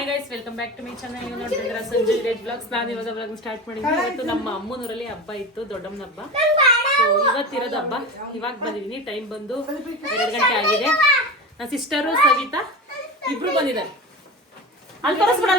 Hi guys, welcome back to my channel. ನೀವು ನೋಡ್ತಿದ್ದೀರಾ Sanju village blogs. ನಾನು ಇವಾಗ ಬ್ಲಾಗ್ ಸ್ಟಾರ್ಟ್ ಮಾಡಿದ್ದೀನಿ. ಇವತ್ತು ನಮ್ಮ ಅಮ್ಮನೂರಲ್ಲಿ ಹಬ್ಬ ಇತ್ತು, ದೊಡ್ಡಮ್ಮನ ಹಬ್ಬ. ಸೊ ಇವತ್ತಿರೋದು ಹಬ್ಬ. ಇವಾಗ ಬಂದಿದ್ದೀನಿ, ಟೈಮ್ ಬಂದು 2 ಗಂಟೆ ಆಗಿದೆ. ನನ್ನ ಸಿಸ್ಟರು ಸವಿತಾ ಇಬ್ರು ಬಂದಿದ್ದಾರೆ. ಅಲ್ಲಿ ತೋರಿಸ್ಬಿಡ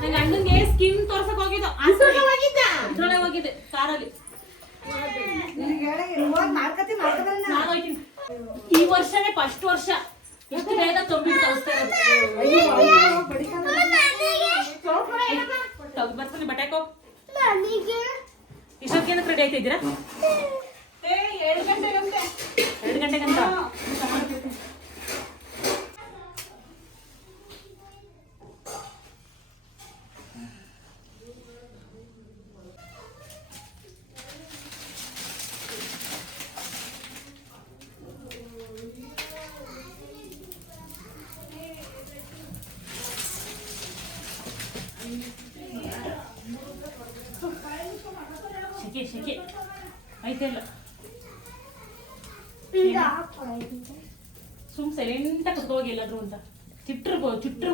ನಂಗೆ ಅಣ್ಣಂಗೆ ಸ್ಕಿನ್ ತೋರ್ಸಕ್ ಹೋಗಿದ್ದು ಅದ್ರೊಳಗೆ ಹೋಗಿದ್ದೆ ಕಾರಲ್ಲಿ. ಈ ವರ್ಷನೇ ಫಸ್ಟ್ ವರ್ಷ ಎಷ್ಟು ಬೇಗ ತೊಂಬಿಟ್ಟು ತೋರಿಸ್ತಾ ಇರೋದು. ಬರ್ತಾನೆ ಬಟಾಕೋ. ಇಷ್ಟೊತ್ತಿಗೆ ರೆಡಿ ಆಯ್ತಾ ಇದ್ದೀರಾ? 2 ಗಂಟೆಗಂತ ಶೆಕೆ ಐತೆಲ್ಲ. ಸುಮ್ ಸೈಲೆಂಟ್ ಕುತ್ಕೋಗಿ ಎಲ್ಲಾದ್ರು ಅಂತ ಚಿಟ್ರು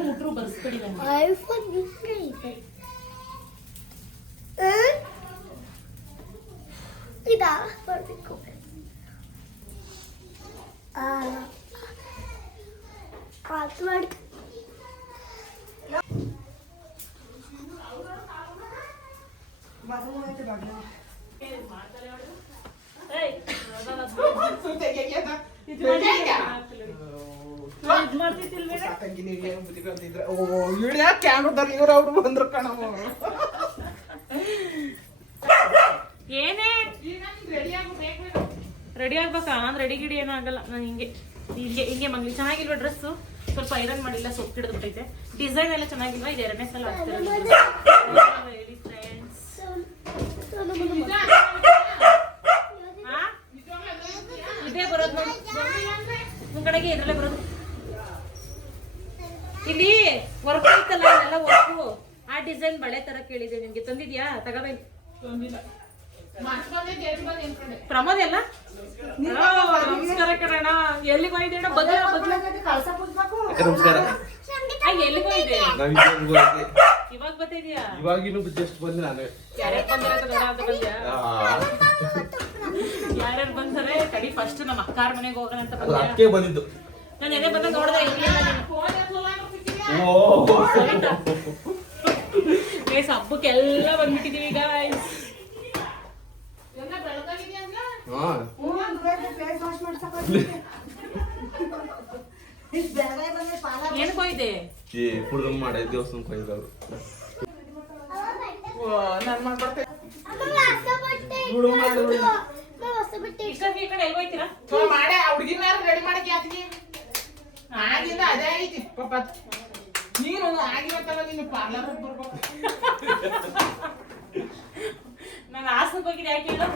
ಮುಟ್ರು ಬರ್ಸ್ಬೇಡಿ ನನಗೆ. ಏನೇ ರೆಡಿ ಆಗ್ಬೇಕಾ? ನಾನು ರೆಡಿ ಗಿಡಿ ಏನೂ ಆಗಲ್ಲ. ನಾನು ಹಿಂಗೆ ಮಂಗ್ಲಿ. ಚೆನ್ನಾಗಿಲ್ವಾ ಡ್ರೆಸ್ಸು? ಸ್ವಲ್ಪ ಐರನ್ ಮಾಡಿಲ್ಲ, ಸೊಪ್ಪು ಹಿಡಿದ್ಬಿಟ್ಟೈತೆ. ಡಿಸೈನ್ ಎಲ್ಲ ಚೆನ್ನಾಗಿಲ್ವಾ? ಇದು 2ನೇ ಸಲ ಆಗ್ತಿರೋದು. ಹೇಳಿ ಫ್ರೆಂಡ್ಸ್, ಇದೇ ಬರೋದು ನಮ್ಮ ಕಡೆಗೆ, ಇದ್ರಲ್ಲೇ ಬರೋದು. ಇಲ್ಲಿ ವರ್ಕ್ ಐತಲ್ಲ, ಇದೆಲ್ಲ ವರ್ಕು. ಆ ಡಿಸೈನ್ ಬಳೆ ತರ ಕೇಳಿದೆ ನಿಮ್ಗೆ. ತಂದಿದ್ಯಾ? ತಗೋಬೇಕು. ಪ್ರಮೋದ್ ಎಲ್ಲ ನಮಸ್ಕಾರ ಕಣ. ಎಲ್ಲಿಗೆ ಹೋಯ್ದೇಣ? ಎಲ್ಲಿಗೆ ಹೋಯ್ದೆ? ಇವಾಗ ಬರ್ತಿದ್ಯಾ? ಇವಾಗಿನೂ ಜಸ್ಟ್ ಬಂದೆ ನಾನು. ಯಾರ್ಯಾರು ಬಂದರೆ ತಡಿ, ಫಸ್ಟ್ ನಮ್ಮ ಅಕ್ಕಾರ ಮನೆಗೆ ಹೋಗೋಣ ಅಂತ ಅಕ್ಕೆ ಬಂದಿದ್ದು. ನಾನು ಎದೆ ಬಂದ ನೋಡ್ದೆ. ಹಬ್ಬಕ್ಕೆಲ್ಲ ಬಂದ್ಬಿಟ್ಟಿದೀವಿ ಈಗ. ಏನಕ್ಕೆ ಹೋಯ್ದೆ? ಕುಡ್ದಮ್ಮ ಮಾಡ ದೇವಸ್ಥಾನಕ್ಕೆ ಹೋಗಿದ್ರು. ರೆಡಿ ಮಾಡಕ್ಕೆ ಆಗಿಲ್ಲ, ಅದೇ ಐತಿ ಪಾಪ. ನೀನು ಆಗಿವತ್ತಲ್ಲ, ನೀನು ಪಾರ್ಲರ್ ಬರ್ಬೇಕು. ನಾನು ಹಾಸನಕ್ಕೆ ಹೋಗಿದ್ದೆ. ಯಾಕೆ ಹೇಳು?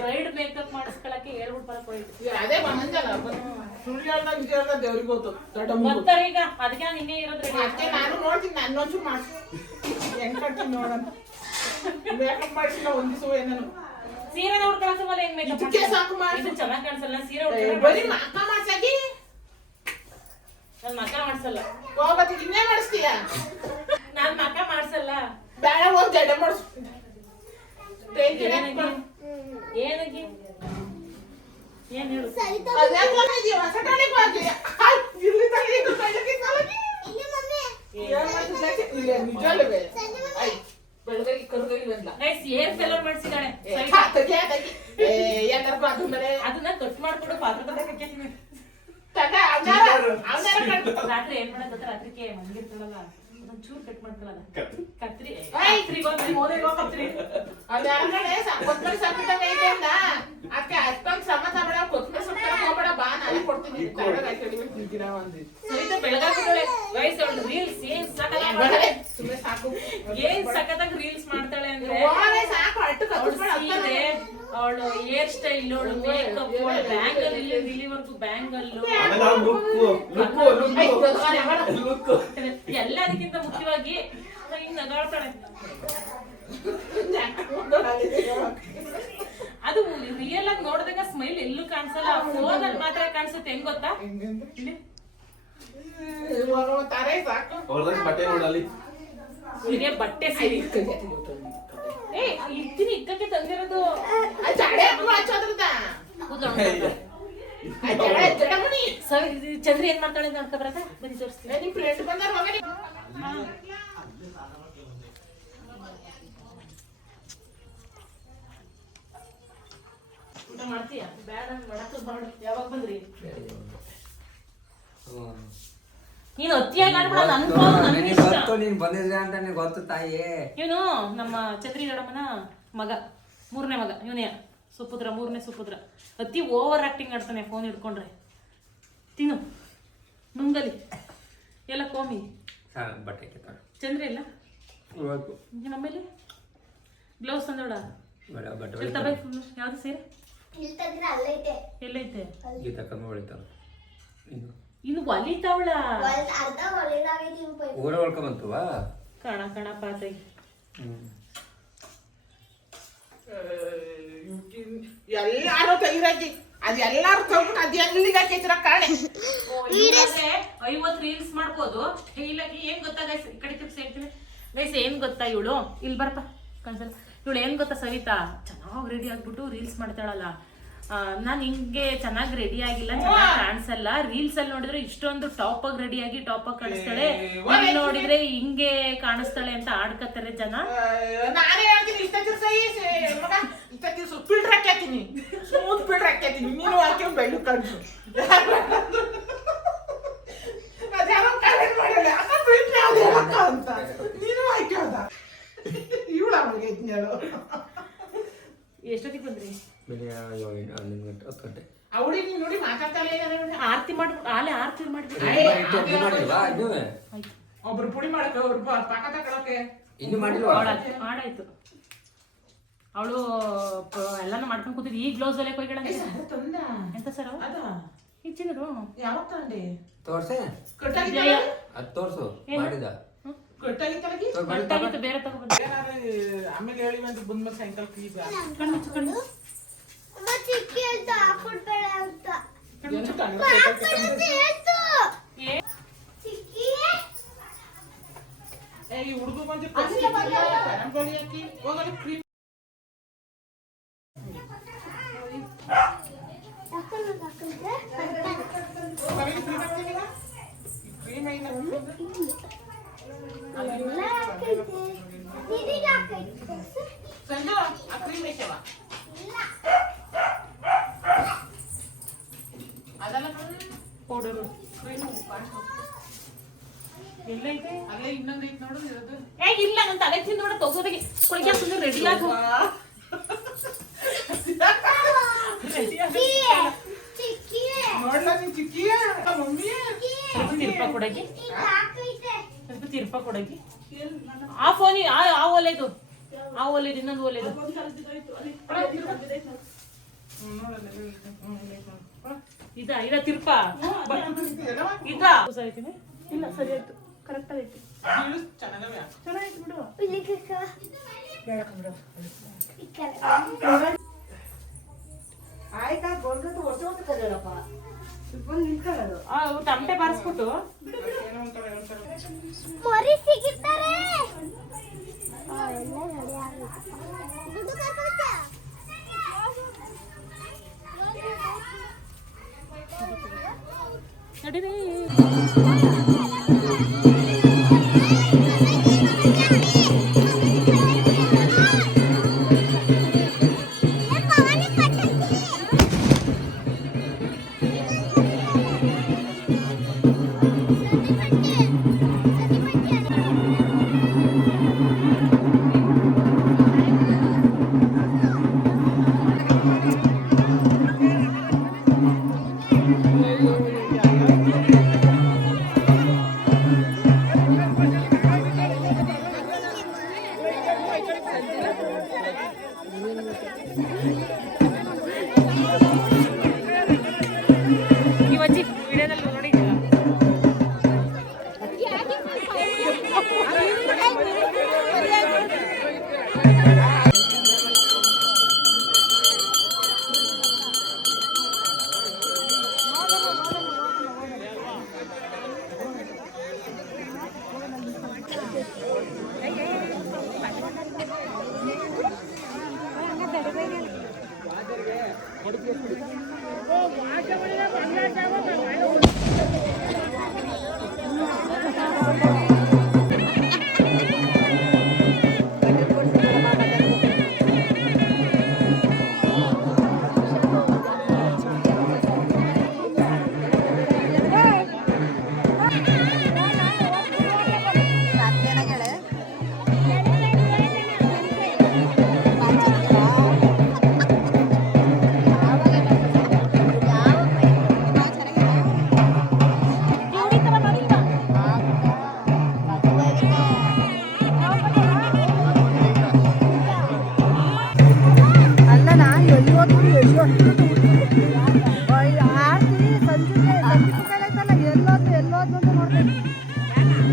ಬ್ರೈಡ್ ಮೇಕಪ್ ಮಾಡಿಸ್ಕೊಳಕ್ಕೆ ಹೇಳ್ಬಿಟ್ಟು ಬರಕ್ ಹೋಯ್ತು. ಅದೇ ಬಂದಲ್ಲ, ಸುಳ್ಳು ಹೇಳ್ದಾಗ ನಿಜ ಹೇಳ್ದಾಗ ದೇವ್ರಿಗೆ ಗೊತ್ತು. ಬರ್ತಾರೆ ಈಗ, ಅದಕ್ಕೆ ನಾನು ಇನ್ನೇ ಇರೋದು. ಅದಕ್ಕೆ ನಾನು ನೋಡ್ತೀನಿ, ನನ್ನೊಂಚು ಮಾಡ್ಸಿ ಹೆಂಗ್ ಕಟ್ತೀನಿ ನೋಡಂತ. ಮೇಕಪ್ ಮಾಡಿಸಿಲ್ಲ ಒಂದ್ ದಿವಸ ಏನೇನು. ಸೀರೆ ನೋಡ್ಕೊಳಕ್ಕೆ ಮೇಲೆ ಹೆಂಗ್ ಮೇಕಪ್ ಸಾಕು ಮಾಡಿ ಚೆನ್ನಾಗಿ ಕಾಣಿಸಲ್ಲ. ಸೀರೆ ಬರೀ ಮಕ್ಕ ಮಾಡ್ಸಾಗಿ ನನ್ ಮಕ್ಕ ಮಾಡ್ಸಲ್ಲ. ಹೋಗತ್ತೆ ಇನ್ನೇ ಮಾಡಿಸ್ತೀಯ? ನಾನ್ ಮಕ್ಕ ಮಾಡ್ಸಲ್ಲ. ಬೇಡ, ಹೋಗಿ ಜಡೆ ಮಾಡಿಸ್. ಏನಕ್ಕೆ? ಏನ್ ಹೇಳು? ಹೇರ್ ಫೇಲರ್ ಮಾಡ್ಸಿದಾಳೆ. ಅದನ್ನ ಕಟ್ ಮಾಡ್ಕೊಡು, ಪಾತ್ರದ ಹಾಕಿದ್ದೀನಿ. ರಾತ್ರಿ ಏನ್ ಮಾಡೋದ್ ಗೊತ್ತಾ? ರಾತ್ರಿಗೆ ಮನ್ಗಿರ್ತಾಳಲ್ಲ, ಒಂಚೂರು ಕಟ್ ಮಾಡ್ತಾಳಲ್ಲ ಕತ್ರಿ. ಕೊತ್ತಂಬರಿ ಸೊಪ್ಪು ಐತೆ ಅಂದ. ಅದಕ್ಕೆ ಅಷ್ಟೊಂದು ಶ್ರಮ ತಗೊಳ. ಕೊತ್ತಂಬರಿ ಸೊಪ್ಪು ಹೋಗ್ಬೇಡ ಬಾ. ನಾನೇ ಕೊಡ್ತೀನಿ ತಗೊಂಡೋಗಿ ಆಯ್ತು ಹಿಡಿಬೇಕು ನಿಂತಿರ ಒಂದು ಸವಿತಾ ಬೆಳಗಾಗ್ಬಿಟ್ಟಳೆ ಗೈಸ್ ಅವಳು ರೀಲ್ಸ್ ಏನ್ ಸಖತ್ತಾಗಿ ಮಾಡ್ತಾಳೆ ಸುಮ್ಮನೆ ಸಾಕು ಏನ್ ಸಖತ್ತಾಗಿ ರೀಲ್ಸ್ ಮಾಡ್ತಾಳೆ ಅಂದ್ರೆ ಓರೆ ಸಾಕು ಅಟ್ಟು ಕತ್ತಿಸ್ಬೇಡ ಅವಳು ಹೇರ್ ಸ್ಟೈಲ್ ಅವಳು ಮೇಕಪ್ ಬ್ಯಾಂಗಲ್ ಇಲ್ಲಿವರೆಗೂ ಬ್ಯಾಂಗಲ್ ಎಲ್ಲದಕ್ಕಿಂತ ಮುಖ್ಯವಾಗಿ ಹಿಂಗ್ ನಗಾಡ್ತಾಳೆ ಅದು ರಿಯಲ್ ಆಗಿ ನೋಡಿದಾಗ ಸ್ಮೈಲ್ ಎಲ್ಲೂ ಕಾಣಿಸಲ್ಲ ಫೋನ್ ಅಲ್ಲಿ ಮಾತ್ರ ಕಾಣಿಸುತ್ತೆ ಹೆಂಗ್ ಗೊತ್ತಾ ತಾರೆ ಸಾಕು ಅವ್ರದಾಗ ಬಟ್ಟೆ ನೋಡಲ್ಲಿ ಹೀಗೆ ಬಟ್ಟೆ ಸೀರೆ ಏ ಇದ್ದೀನಿ ಇದ್ದಕ್ಕೆ ತಂದಿರೋದು ಚಂದ್ರಿ ಏನ್ ಮಾಡ್ತಾಳೆ ಅಂತ ಅನ್ಕೊ ಬರಕ ಬನ್ನಿ ತೋರಿಸ್ತೀನಿ ನಿಮ್ ಫ್ರೆಂಡ್ ಬಂದಾರ ಹೋಗಿ ಊಟ ಮಾಡ್ತೀಯ ಬೇಡ ಮಾಡಕ್ಕೆ ಮಾಡು ಯಾವಾಗ ಬಂದ್ರಿ ನೀನು ಅತಿಯಾಗಿ ಆಡ್ಬಿಡೋದು ನೀನ್ ಬಂದಿದ್ರೆ ಅಂತ ಗೊತ್ತು ತಾಯಿ. ಇವನು ನಮ್ಮ ಚಂದ್ರಿ ದೊಡ್ಡಮ್ಮನ ಮಗ 3ನೇ ಮಗ ಇವನೇ ಸುಪುತ್ರ 3ನೇ ಸುಪುತ್ರ ಅತಿ ಓವರ್ ಆಕ್ಟಿಂಗ್ ಆಡ್ತಾನೆ ಫೋನ್ ಹಿಡ್ಕೊಂಡ್ರೆ ತಿನ್ನು ನುಂಗಲಿ ಎಲ್ಲ ಕೋಮಿ ಬಟ್ಟೆ ಚಂದ್ರಿ ಇಲ್ಲ ನಮ್ಮಲ್ಲಿ ಗ್ಲೌಸ್ ತಂದೋಡ ಯಾವ್ದು ಸೇರೆ ಎಲ್ಲೈತೆ ಇನ್ನು ಒಲಿತಾವಳ ಊರ ಹೊಳ್ಕೊಂಬಂತವಾ ಕಣ ಕಣ ಪಾತಾಗಿ ಎಲ್ಲಾರು ತೆಗಿರಾಕಿ ಅದ್ ಎಲ್ಲಾರು ತಗೊಂಡು ಅದ್ ಎಲ್ಲಿಗೆ ಹಾಕಿದ್ರ ಕಾಣೆ 50 ರೀಲ್ಸ್ ಮಾಡ್ಬೋದು ಸ್ಟೈಲಾಗಿ ಏನ್ ಗೊತ್ತಾ ಗೈಸ್ ಈ ಕಡೆ ತಿರ್ಸಿ ಹೇಳ್ತೀನಿ ಗೈಸ್ ಏನ್ ಗೊತ್ತಾ ಇವಳು ಇಲ್ಲಿ ಬರ್ಪ ಕನ್ಸಲ್ಲ ಇವಳು ಏನ್ ಗೊತ್ತಾ ಸವಿತಾ ಚೆನ್ನಾಗಿ ರೆಡಿ ಆಗ್ಬಿಟ್ಟು ರೀಲ್ಸ್ ಮಾಡ್ತಾಳಲ್ಲ ನಾನು ಹಿಂಗೆ ಚೆನ್ನಾಗಿ ರೆಡಿ ಆಗಿಲ್ಲ ಚೆನ್ನಾಗಿ ಕಾಣಿಸಲ್ಲ ರೀಲ್ಸ್ ಅಲ್ಲಿ ನೋಡಿದ್ರೆ ಇಷ್ಟೊಂದು ಟಾಪ್ ಆಗಿ ರೆಡಿ ಆಗಿ ಟಾಪ್ ಆಗಿ ಕಾಣಿಸ್ತಾಳೆ ಇಲ್ಲಿ ನೋಡಿದ್ರೆ ಹಿಂಗೆ ಕಾಣಿಸ್ತಾಳೆ ಅಂತ ಆಡ್ಕತ್ತಾರೆ ಜನ. ನಾನೇ ಹೇಳ್ತೀನಿ ಫಿಲ್ಟರ್ ಹಾಕ್ಯಾತೀನಿ ಸ್ಮೂತ್ ಫಿಲ್ಟರ್ ಹಾಕ್ಯಾತೀನಿ ನೀನು ಹಾಕಿ ಬೆಳ್ಳು ಕಳ್ಸು ಅದ್ಯಾರೋ ಕಮೆಂಟ್ ಮಾಡಿಲ್ಲ ಅಕ್ಕ ಫಿಲ್ಟರ್ ಯಾವ್ದು ಹೇಳಕ್ಕ ಅಂತ ನೀನು ಹಾಕ್ಯಾದ ಇವಳ ಅವಳಿಗೆ ಹೇಳು ಎಷ್ಟೊತ್ತಿಗೆ ಬಂದ್ರಿ? ಬೆಳಿಗ್ಗೆ 11 ಗಂಟೆ 10 ಗಂಟೆ. ಅವಳಿ ನೀನು ನೋಡಿ ಮಾತಾಡ್ತಾಳೆ ಆರತಿ ಮಾಡ್ಬಿಟ್ಟು ಆಲೆ ಆರತಿ ಮಾಡ್ಬಿಟ್ಟು ಒಬ್ರು ಪುಡಿ ಮಾಡಕ್ಕೆ ಒಬ್ರು ಪಾಕ ತಗೊಳಕ್ಕೆ ಇನ್ನು ಮಾಡಿಲ್ವಾ? ಮಾಡಾಯ್ತು ಅವಳು ಎಲ್ಲಾನು ಮಾಡ್ಕೊಂಡು ಕೂತಿದ್ ಈ ಗ್ಲೌಸ್ ಅಲ್ಲೇ ಕೊಯ್ಗಳ ಎಂತ ಸರ್ ಅದ ಹೆಚ್ಚಿನರು ಯಾವಾಗ ತಂದೆ ತೋರ್ಸೆ ಕಟ್ಟಾಗಿದ್ದಲ್ಲ ಅದು ತೋರ್ಸು ಮಾಡಿದ ಕಟ್ಟಾಗಿತ್ತು ಬೇರೆ ತಗೊಬಂದ ಆಮೇಲೆ ಹೇಳಿ ಒಂದು ಬಂದ್ಮೇಲೆ ಸಾಯಂಕಾಲ ಕ್ಲೀಪ್ ಕಣ್ಣು ಕಣ್ಣು ಈ ಹುಡುಗ ಬಂದು ಹಾಕಿ ಹೋಗಲಿ ಕ್ರೀಮ್ ಕ್ರೀಮ್ ಐನ ಸಂಜೆ ಆ ಕ್ರೀಮ್ ಐತವ ಅದೆಲ್ಲ ಪೌಡರು ಎಲ್ಲೈತೆ ಅಲ್ಲೇ ಇನ್ನೊಂದು ಐತೆ ನೋಡು ಇರೋದು ಏ ಇಲ್ಲ ನನ್ನ ತಲೆ ತಿಂದು ನೋಡ ತಗೋದಾಗೆ ಕೊಳಗೆ ಸುಮ್ಮನೆ ರೆಡಿ ಆಗು ನೋಡ್ಲಾ ನೀನ್ ಚಿಕ್ಕಿಯ ಮಮ್ಮಿ ಸ್ವಲ್ಪ ತಿರ್ಪ ಕೊಡಗಿ ಸ್ವಲ್ಪ ತಿರ್ಪ ಕೊಡಗಿ ಆ ಫೋನಿ ಆ ಒಲೆದು ಆ ಒಲೆದು ಇನ್ನೊಂದು ಒಲೆದು ಇದ ತಿರ್ಪ ಇದ ಆಯ್ತೀನಿ ಇಲ್ಲ ಸರಿ ಆಯ್ತು ಕರೆಕ್ಟ್ ಆಗೈತಿ ಚೆನ್ನಾಗೈತೆ ಬಿಡು ಆಯ್ತಾ ಗೊಲ್ಗಟ್ಟು ಹೊಸ ಹೊಸ ಕರೆಯಲ್ಲಪ್ಪ ಬಂದು ನಿಂತ್ಕೊಳ್ಳೋದು ಟಮಟೆ ಬಾರಿಸ್ಬಿಟ್ಟು ಮರಿ ಸಿಗಿರ್ತಾರೆ ನಡೀರಿ ನೀವು ಅಜ್ಜಿ ವಿಡಿಯೋದಲ್ಲಿ ನೋಡಿದ್ದೀರಾ?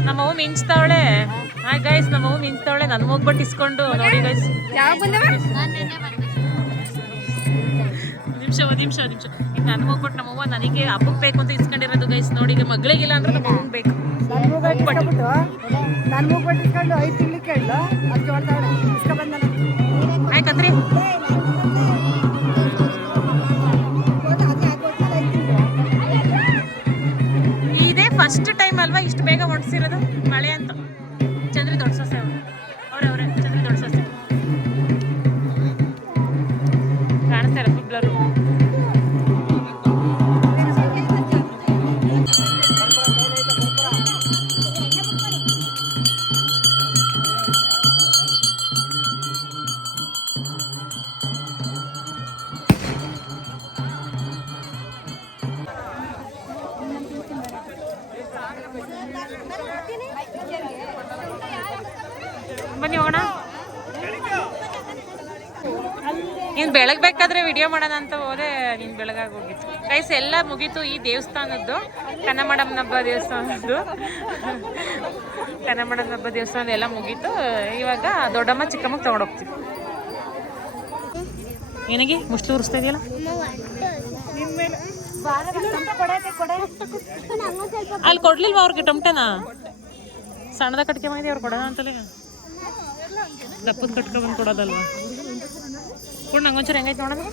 ನಮ್ಮವ್ವ ಮಿಂಚ್ತಾವಳೆ. ಹಾಯ್ ಗೈಸ್, ನಮ್ಮವ್ವ ಮಿಂಚ್ತಾವಳೆ. ನನ್ ಹೋಗ್ಬಿಟ್ಟು ಇಸ್ಕೊಂಡು ನೋಡಿ ಗೈಸ್. ನಿಮಿಷ ಈಗ ನನ್ ಹೋಗ್ಬಿಟ್ಟು ನಮ್ಮವ್ವ ನನಗೆ ಹಬ್ಬಕ್ಕೆ ಬೇಕು ಅಂತ ಇಸ್ಕೊಂಡಿರೋದು ಗೈಸ್. ನೋಡಿ ಈಗ ಮಗಳಿಗಿಲ್ಲ ಅಂದ್ರೆ ನಮ್ಮ ಅವ್ವನ್ ಬೇಕು. ಆಯ್ತಂದ್ರಿ ಇದೇ ಫಸ್ಟ್ ಟೈಮ್ ಅಲ್ವಾ ಇಷ್ಟು ಬೇಗ ಹೊಡ್ಸಿರೋದು ಮಳೆ ಅಂತ. ಚಂದ್ರಿ ದೊಡ್ಡ ಸೊಸೆ ಅವ್ರೆ ಚಂದ್ರಿ ದೊಡ್ಡ ಸೊಸೆ ಕಾಣಿಸ್ತಾ ಇರೋ ಬ್ಲರು. ಬನ್ನಿ ಹೋಗೋಣ. ನೀನು ಬೆಳಗ್ಬೇಕಾದ್ರೆ ವಿಡಿಯೋ ಮಾಡೋಣ ಅಂತ ಹೋದೆ, ನೀನು ಬೆಳಗಾಗಿ ಹೋಗಿತ್ತು ಗೈಸ್. ಎಲ್ಲ ಮುಗೀತು ಈ ದೇವಸ್ಥಾನದ್ದು, ಕನ್ನಮಡಮ್ಮನ ಹಬ್ಬ ದೇವಸ್ಥಾನದ್ದು. ಕನ್ನಮಡಮ್ಮನ ಹಬ್ಬ ದೇವಸ್ಥಾನದ ಎಲ್ಲ ಮುಗೀತು. ಇವಾಗ ದೊಡ್ಡಮ್ಮ ಚಿಕ್ಕಮ್ಮಗೆ ತಗೊಂಡೋಗ್ತೀವಿ. ಏನಾಗಿ ಮುಷ್ಟಿ ಉರಿಸ್ತಾ ಇದೆಯಲ್ಲ? ಅಲ್ಲಿ ಕೊಡ್ಲಿಲ್ವಾ ಅವ್ರಿಗೆ ಟೊಮಟೆನಾ? ಸಣ್ಣದ ಕಟ್ಕೆ ಮಾಡಿದೆ ಅವ್ರು ಕೊಡೋಣ ಅಂತಲೇ. ದಪ್ಪದ ಕಟ್ಕೆ ಬಂದು ಕೊಡೋದಲ್ವಾ? ಕೂಡ ನಂಗೊಂಚೂರು ಹೆಂಗೈತೆ ನೋಡೋದು.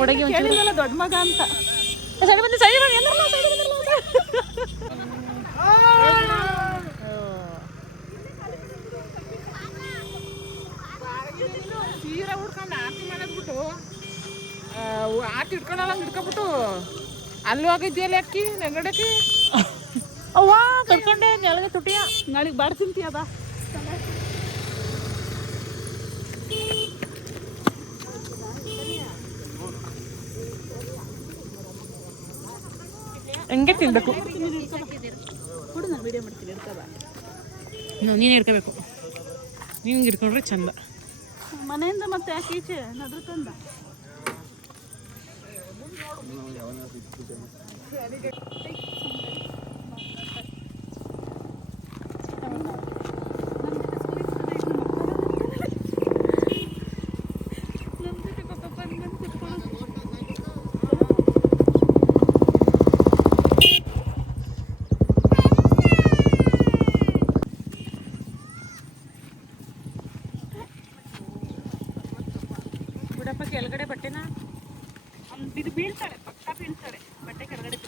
ಕೊಡಗಿ ಒಂಚೂರು ದೊಡ್ಡ ಮಗ ಅಂತ ಸೈಡ್ ಬಂದು ಸೈಡ್ ಬಂದು ಎಲ್ಲರೂ ಸೈಡ್ ಸೀರೆ ಉಡ್ಕೊಂಡು ಆರತಿ ಮಾಡೋದ್ಬಿಟ್ಟು ಆರತಿ ಇಟ್ಕೊಂಡಲ್ಲ ಹಿಡ್ಕೊಬಿಟ್ಟು ಅಲ್ಲೂ ಆಗಿದ್ಯಲ್ಲ ಅಕ್ಕಿ ನೆಗಡಕ್ಕೆ ಅವ್ವ ಕಟ್ಕೊಂಡೆ ನೆಲಗೆ ತುಟಿಯ ನಾಳೆಗೆ ಬಾಡ್ ತಿಂತೀಯದ. ಹಂಗೆ ತಿನ್ಬೇಕು. ಕೊಡು, ನಾನು ವಿಡಿಯೋ ಮಾಡ್ತೀನಿ, ಇಡ್ಕೋ ಬಾ. ನೀನು ಇಟ್ಕೋಬೇಕು. ನೀನು ಇಟ್ಕೊಂಡ್ರೆ ಚಂದ. ಮನೆಯಿಂದ ಮತ್ತೆ ಯಾಕೆ ಈಚೆ ನಡ್ರಕಂದ ಬಿಡಪ್ಪ ಕೆಳಗಡೆ ಬಟ್ಟೆನ ಇದು ಬೀಳ್ತಾಳೆ, ಪಕ್ಕ ಬೀಳ್ತಾಳೆ ಬಟ್ಟೆ ಕೆಳಗಡೆ.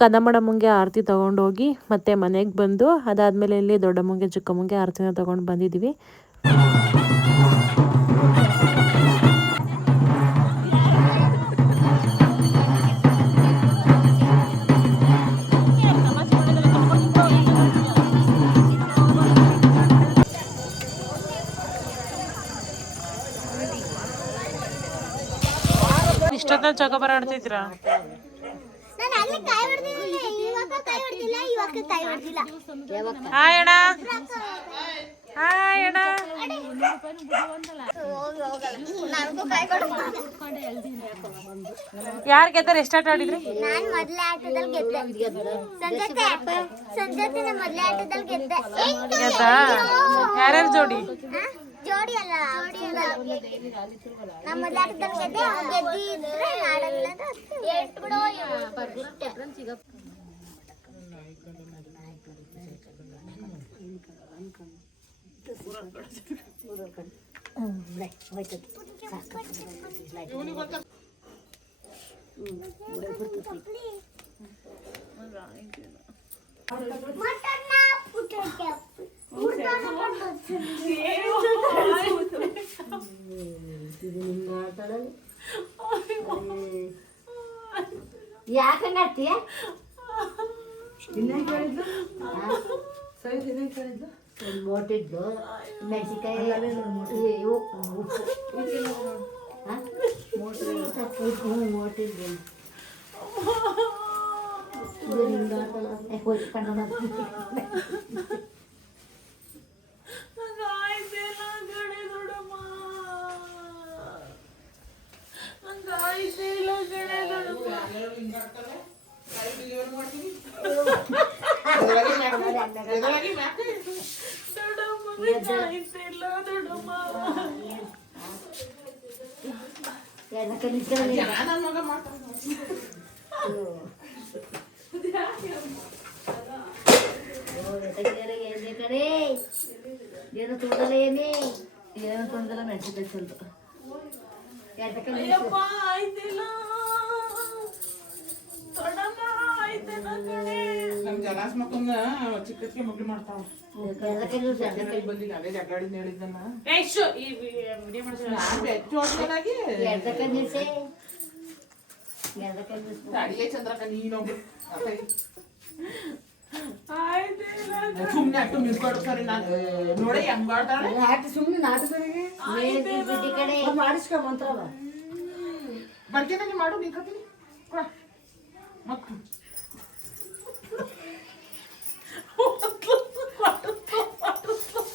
ಕನ್ನಮಡಮ್ಮಂಗೆ ಆರತಿ ತೊಗೊಂಡೋಗಿ ಮತ್ತೆ ಮನೆಗೆ ಬಂದು ಅದಾದಮೇಲೆ ಇಲ್ಲಿ ದೊಡ್ಡಮ್ಮಂಗೆ ಚಿಕ್ಕಮ್ಮಂಗೆ ಆರತಿನ ತೊಗೊಂಡು ಬಂದಿದ್ದೀವಿ. ಇಷ್ಟೊತ್ತಲ್ಲಿ ಚೌಕಾಬಾರ ಆಡ್ತಿದ್ರಾ? ನಾನು ಅಲ್ಲಿ ಕೈ ಹೊಡೆದಿಲ್ಲ, ಇವಾಗ ಕೈ ಹೊಡೆದಿಲ್ಲ, ಇವಾಗ ಕೈ ಹೊಡೆದಿಲ್ಲ. ಹಾಯ್ ಅಣ್ಣ. ಹಾಯ್ ಅಣ್ಣ. ನನಗೂ ಕೈ ಕೊಡು. ಯಾರು ಗೆದ್ದಾರೆ? ಎಷ್ಟು ಆಟ ಆಡಿದ್ರಿ? ನಾನು ಮೊದಲೇ ಆಟದಲ್ಲಿ ಗೆದ್ದೆ. ಸಂಜೆ ಮೊದಲೇ ಆಟದಲ್ಲಿ ಗೆದ್ದೆ. ಗೆದ್ದಾ? ಯಾರ್ಯಾರು ಜೋಡಿ? ಜೋಡಿ ಅಲ್ಲ, ನಾನು ಮೊದಲೇ ಆಟದಲ್ಲಿ ಗೆದ್ದೆ. ಗೆದ್ದಿದ್ರೆ ಆಡಲ್ಲ ಎಷ್ಟು ಬಿಡೋ. ಯಾಕಂಗ ಆಡ್ತೀಯ? ಮೋಟಿದ್ದು ಮೆಣಸಿನ್ಕಾಯಿ ಮೋಟಿದ್ದು ಏನು ತೊಂದಲ ಏನೇ ಏನು ತೊಂದಲ ಮೆಣಸಿನ್ಕಾಯಿ ಸ್ವಲ್ಪ ನಮ್ ಜಲಾಸ್ಮಕ್ಕನ್ನ ಚಿಕ್ಕಕ್ಕೆ ಮಗ್ಳು ಮಾಡ್ತಾವ. ಬಂದಿಲ್ಲ ಅದೇ ಜಗಾಡಿನ ಹೇಳಿದ್ದನ್ನ ಅಡಿಗೆ ಚಂದ್ರಕ್ಕ ನೀನೊಬ್ರು ಸುಮ್ನೆ ಅಟ್ಟು ಮಿಸ್ಕೊಡು ಸರಿ. ನಾನು ನೋಡಿ ಹೆಂಗ್ ಮಾಡ್ತಾಳೆ ಸುಮ್ಮನೆ ನಾಟಕಗಳಿಗೆ ಮಾಡಿಸ್ಕೊಂಬಂತಾವ ಬರ್ತೀನಿ ಮಾಡು ನಿಂತ್ಕೊತೀನಿ ಮಕ್ಕಳು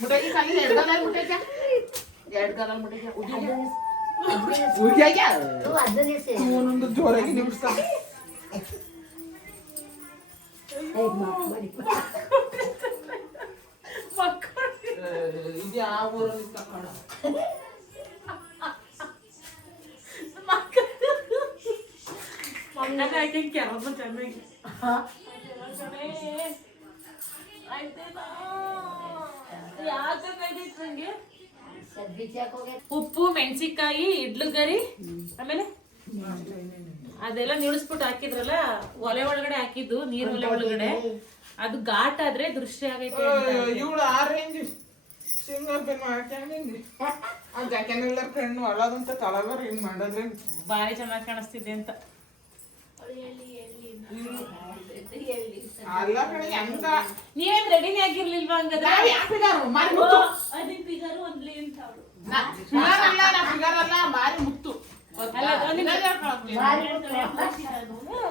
ಮುಟಗಿ ಖಾಲಿ ಎರಡು ಗಾಲ ಮುಟಕ ಎರಡು ಗಾಲ ಮುಟಕ ಒಂದೊಂದು ಜೋರಾಗಿ ನಿಮಿಸ್ತಾ ಇದು ಯಾವ ಊರಲ್ಲಿ ತಕೊಂಡ ಚೆನ್ನಾಗಿ ಉಪ್ಪು ಮೆಣಸಿನ್ಕಾಯಿ ಇಡ್ಲುಗರಿ ಆಮೇಲೆ ಅದೆಲ್ಲ ನಿಳಿಸ್ಬಿಟ್ಟು ಹಾಕಿದ್ರಲ್ಲ ಒಲೆ ಒಳಗಡೆ ಹಾಕಿದ್ದು ನೀರ್ ಒಲೆ ಒಳಗಡೆ ಅದು ಘಾಟ್ ಆದ್ರೆ ದೃಶ್ಯ ಆಗೈತೆ. ಇವಳು ಆರೇಂಜ್ ಸಿಂಗಲ್ ಪೆನ್ ಮಾಡ್ಕೊಂಡಿ ಆ ಜಾಕೆನೆಲ್ಲ ಕಣ್ಣು ಒಳಗಂತ ತಲಗರ್ ಹಿಂಗ್ ಮಾಡಿದ್ರೆ ಬಾರಿ ಚೆನ್ನಾಗಿ ಕಾಣಿಸ್ತಿದೆ ಅಂತ. ಅಲ್ಲ ಕಣೆ ಹೆಂಗ ನೀವೇನ್ ರೆಡಿನೇ ಆಗಿರ್ಲಿಲ್ವಾ ಹಂಗಾದ್ರೆ? ನಾವ್ ಯಾವ ಫಿಗರು ಮಾರಿ ಮುತ್ತು ಫಿಗರ್ ಅಲ್ಲ ನಾ ಫಿಗರ್ ಅಲ್ಲ ಮಾರಿ ಮುತ್ತು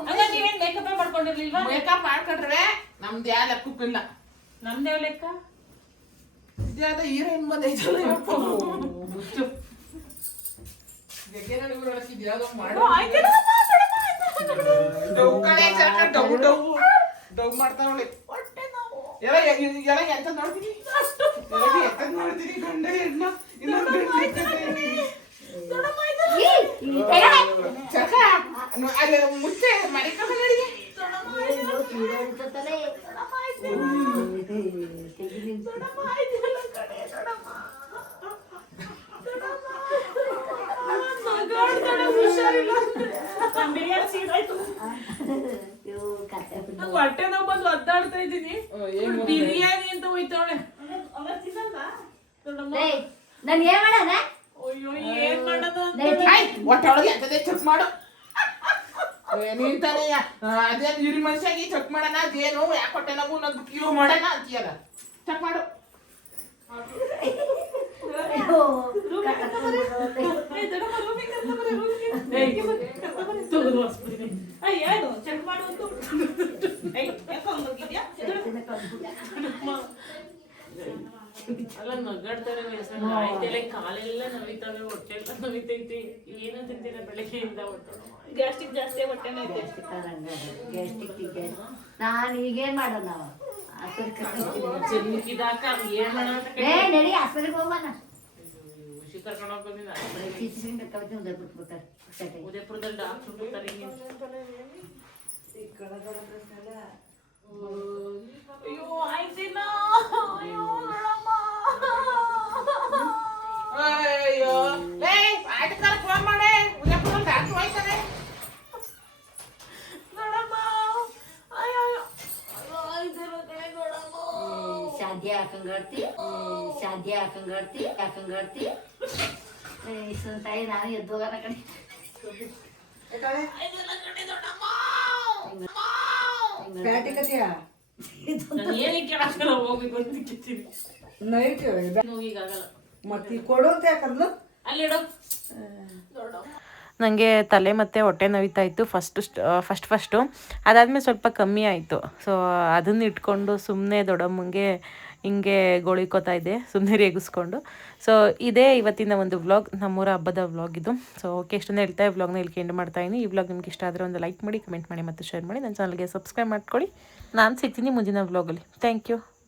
ಹಂಗ ನೀವೇನ್ ಮೇಕಪ್ ಮಾಡ್ಕೊಂಡಿರ್ಲಿಲ್ವಾ? ಮೇಕಪ್ ಮಾಡ್ಕೊಂಡ್ರೆ ನಮ್ದು ಯಾವ ಲೆಕ್ಕಕ್ಕಿಲ್ಲ. ನಮ್ದೇವ್ ಲೆಕ್ಕ? ಇದ್ಯಾದ ಹೀರೋಯಿನ್ ಬಂದೈತಲ್ಲ ಮುತ್ತು ಇದ್ಯಾವ್ದೋ ಮಾಡು ಡವ್ ಕಡೆ ಡವ್ ಡವ್ ಡವ್ ಮಾಡ್ತಾವಳೆ ಎಲ್ಲ ಎಲ್ಲ ಎಂತ ನೋಡ್ತೀನಿ ಎಂತ ನೋಡ್ತೀನಿ ಗಂಡ ಹೆಣ್ಣ ಇನ್ನೊಂದು ಚಕ ಅಲ್ಲಿ ಮುಚ್ಚೆ ಮನೆ ಕಡೆ ಹೊಟ್ಟೆ ನಾವು ಬಂದು ಒದ್ದಾಡ್ತಾ ಇದ್ದೀನಿ. ಬಿರಿಯಾನಿ ಅಂತ ಹೋಯ್ತಾವಳೆ. ನಾನು ಏನ್ ಮಾಡೋಣ? ಅಯ್ಯೋ ಏನ್ ಮಾಡೋದು ಹೊಟ್ಟೆ ಒಳಗೆ ಎಂತದೇ ಚೆಕ್ ಮಾಡು ನೀಂತಾನೆ ಅದೇನು ಹಿರಿ ಮನುಷ್ಯಾಗಿ ಚೆಕ್ ಮಾಡೋಣ ಅದೇನು ಯಾಕೆ ಹೊಟ್ಟೆ ನಾವು ಅನ್ನೋದು ಕ್ಯೂ ಮಾಡೋಣ ಅಂತೀಯಲ್ಲ ಚೆಕ್ ಮಾಡು. ಏನು ಚೆಕ್ ಮಾಡುವಂತ ಅಲ್ಲ ನಗಾಡ್ತಾರೆ ಆಯ್ತೆಲ್ಲ ಕಾಲೆಲ್ಲ ನವಿತಾವೆ ಹೊಟ್ಟೆ ಎಲ್ಲ ನವಿತೈತಿ ಏನೋ ತಿಂತೀರ ಬೆಳಗ್ಗೆಯಿಂದ ಹೊಟ್ಟೆ ಗ್ಯಾಸ್ಟ್ರಿಕ್ ಜಾಸ್ತಿ ಹೊಟ್ಟೆನೇ ಐತೆ ನಾನು ಈಗೇನ್ ಮಾಡೋಣ ನಾವು ಜನ್ಮಕ್ಕಿದಾಕ ಏನ್ ಮಾಡೋಣ ಅಂತ ಏ ನಡಿ ಹಾಸ್ಪಿಟಲ್ಗೆ ಹೋಗೋಣ ಖುಷಿ ಕರ್ಕೊಂಡು ಹೋಗ್ಬಂದಿನ ಉದಯಪುರದಲ್ಲಿ ಡಾಕ್ಟರ್ ಬರ್ತಾರೆ ಅಯ್ಯೋ ಆಯ್ತಿಲ್ಲ ಅಯ್ಯೋ ಲೇ ಆಯ್ತು ಫೋನ್ ಮಾಡೆ ಉದಯಪುರ ಡಾಕ್ಟರ್ ಹೋಯ್ತಾರೆ ಶಾದಿ ಹಾಕಂಗಾಡ್ತಿ ತಾಯಿ ನಾನು ಎದ್ದು ಹೋಗೋಣ ಕಡೆ ಏನಕ್ಕೆ ಕೇಳಕ್ಕಲ್ಲ ಹೋಗ್ಬೇಕು ಅಂತ ಕಿತ್ತೀನಿ ನೈಟ್ ನೋವಿಗಾಗಲ್ಲ ಮತ್ತೆ ಕೊಡು ಅಂತ ಯಾಕಂದ್ಲು ಅಲ್ಲಿಡೋ ನನಗೆ ತಲೆ ಮತ್ತು ಹೊಟ್ಟೆ ನೋಯ್ತಾ ಇತ್ತು ಫಸ್ಟು ಅದಾದಮೇಲೆ ಸ್ವಲ್ಪ ಕಮ್ಮಿ ಆಯಿತು ಸೊ ಅದನ್ನ ಇಟ್ಕೊಂಡು ಸುಮ್ಮನೆ ದೊಡ್ಡಮ್ಮಂಗೆ ಹಿಂಗೆ ಗೋಳಿಕೋತಾ ಇದ್ದೆ ಸುಮ್ಮನೆ ರೇಗಿಸ್ಕೊಂಡು ಸೊ ಇದೇ ಇವತ್ತಿನ ಒಂದು ವ್ಲಾಗ್ ನಮ್ಮೂರ ಹಬ್ಬದ ವ್ಲಾಗ್ ಇದು ಸೊ ಓಕೆ ಇಷ್ಟೊಂದು ಹೇಳ್ತಾ ಈ ವ್ಲಾಗ್ನ ಇಲ್ಲಿ ಎಂಡ್ ಮಾಡ್ತಾಯಿದ್ದೀನಿ ಈ ವ್ಲಾಗ್ ನಿಮ್ಗೆ ಇಷ್ಟ ಆದರೆ ಒಂದು ಲೈಕ್ ಮಾಡಿ ಕಮೆಂಟ್ ಮಾಡಿ ಮತ್ತು ಶೇರ್ ಮಾಡಿ ನನ್ನ ಚಾನಲ್ಗೆ ಸಬ್ಸ್ಕ್ರೈಬ್ ಮಾಡ್ಕೊಳ್ಳಿ ನಾನು ಸಿಗ್ತೀನಿ ಮುಂದಿನ ವ್ಲಾಗಲ್ಲಿ ಥ್ಯಾಂಕ್ ಯು